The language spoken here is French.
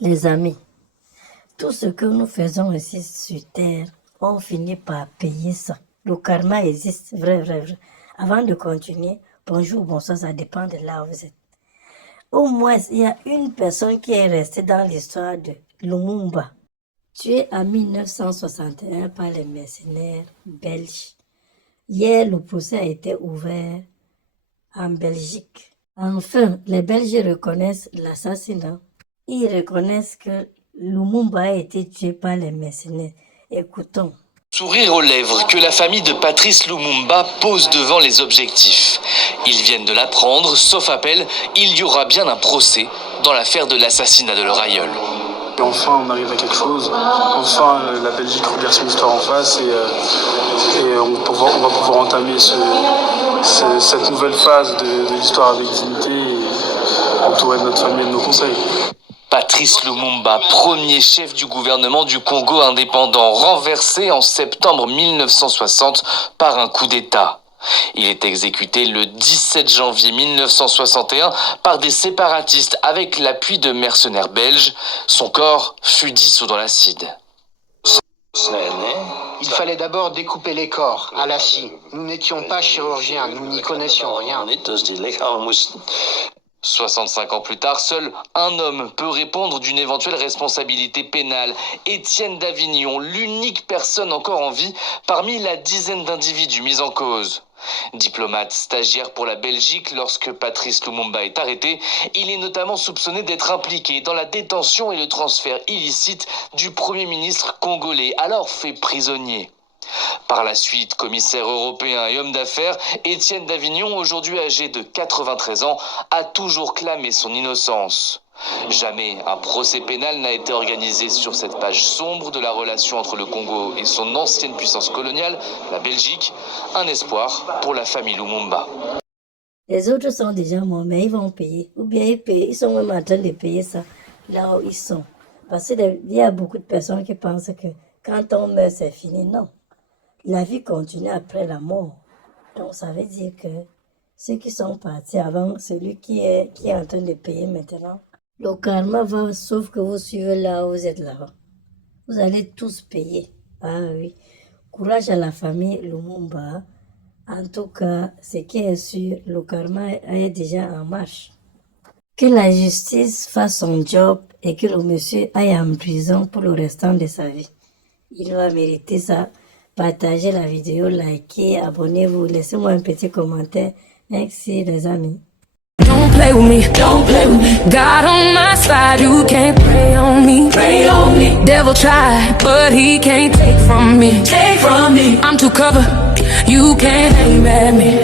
Les amis, tout ce que nous faisons ici sur Terre, on finit par payer ça. Le karma existe, vrai. Avant de continuer, bonjour, bonsoir, ça dépend de là où vous êtes. Au moins, il y a une personne qui est restée dans l'histoire de Lumumba, tué en 1961 par les mercenaires belges. Hier, le procès a été ouvert en Belgique. Enfin, les Belges reconnaissent l'assassinat. Ils reconnaissent que Lumumba a été tué par les mercenaires. Écoutons. Sourire aux lèvres que la famille de Patrice Lumumba pose devant les objectifs. Ils viennent de l'apprendre, sauf appel, il y aura bien un procès dans l'affaire de l'assassinat de leur aïeul. Et enfin, on arrive à quelque chose. Enfin, la Belgique regarde son histoire en face et on va pouvoir entamer cette nouvelle phase de l'histoire avec dignité et entourer de notre famille et de nos conseils. Patrice Lumumba, premier chef du gouvernement du Congo indépendant, renversé en septembre 1960 par un coup d'État. Il est exécuté le 17 janvier 1961 par des séparatistes avec l'appui de mercenaires belges. Son corps fut dissous dans l'acide. Il fallait d'abord découper les corps à la scie. Nous n'étions pas chirurgiens, nous n'y connaissions rien. 65 ans plus tard, seul un homme peut répondre d'une éventuelle responsabilité pénale. Étienne Davignon, l'unique personne encore en vie parmi la dizaine d'individus mis en cause. Diplomate stagiaire pour la Belgique lorsque Patrice Lumumba est arrêté, il est notamment soupçonné d'être impliqué dans la détention et le transfert illicite du Premier ministre congolais, alors fait prisonnier. Par la suite, commissaire européen et homme d'affaires, Étienne Davignon, aujourd'hui âgé de 93 ans, a toujours clamé son innocence. Jamais un procès pénal n'a été organisé sur cette page sombre de la relation entre le Congo et son ancienne puissance coloniale, la Belgique. Un espoir pour la famille Lumumba. Les autres sont déjà morts, mais ils vont payer. Ou bien ils payent, ils sont même en train de payer ça là où ils sont. Parce qu'il y a beaucoup de personnes qui pensent que quand on meurt, c'est fini. Non. La vie continue après la mort. Donc ça veut dire que ceux qui sont partis avant, celui qui est en train de payer maintenant, le karma va, sauf que vous suivez là où vous êtes là-bas. Vous allez tous payer. Ah oui. Courage à la famille Lumumba. En tout cas, ce qui est sûr, le karma est déjà en marche. Que la justice fasse son job et que le monsieur aille en prison pour le restant de sa vie. Il va mériter ça. Partagez la vidéo, likez, abonnez-vous, laissez-moi un petit commentaire. Merci les amis. Don't play with me, don't play with me. God on my side, you can't pray on me, pray on me. Devil try, but he can't take from me, take from me. I'm too covered, you can't aim at me.